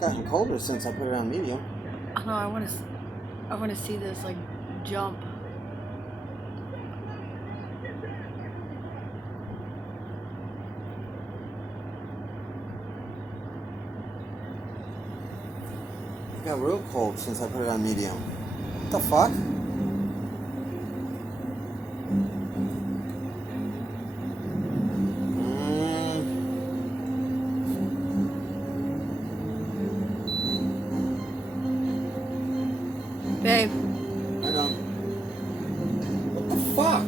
gotten colder since I put it on medium. I know. I want to see this like jump. It got real cold since I put it on medium. What the fuck? Babe. I know. What the fuck?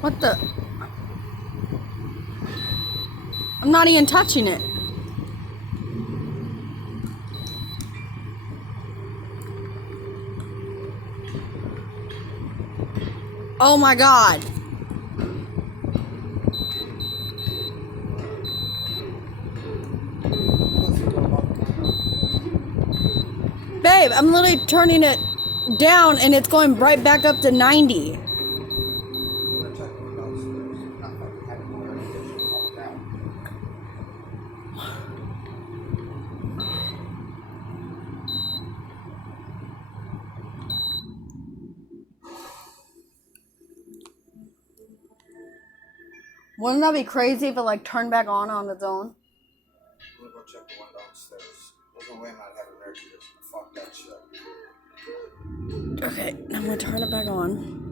What the? I'm not even touching it. Oh my god. Babe, I'm literally turning it down and it's going right back up to 90. Wouldn't that be crazy if it like turned back on its own? I'm gonna go check the one downstairs. There's no way I'm not having air conditioning. Fuck that shit. Okay, I'm gonna turn it back on.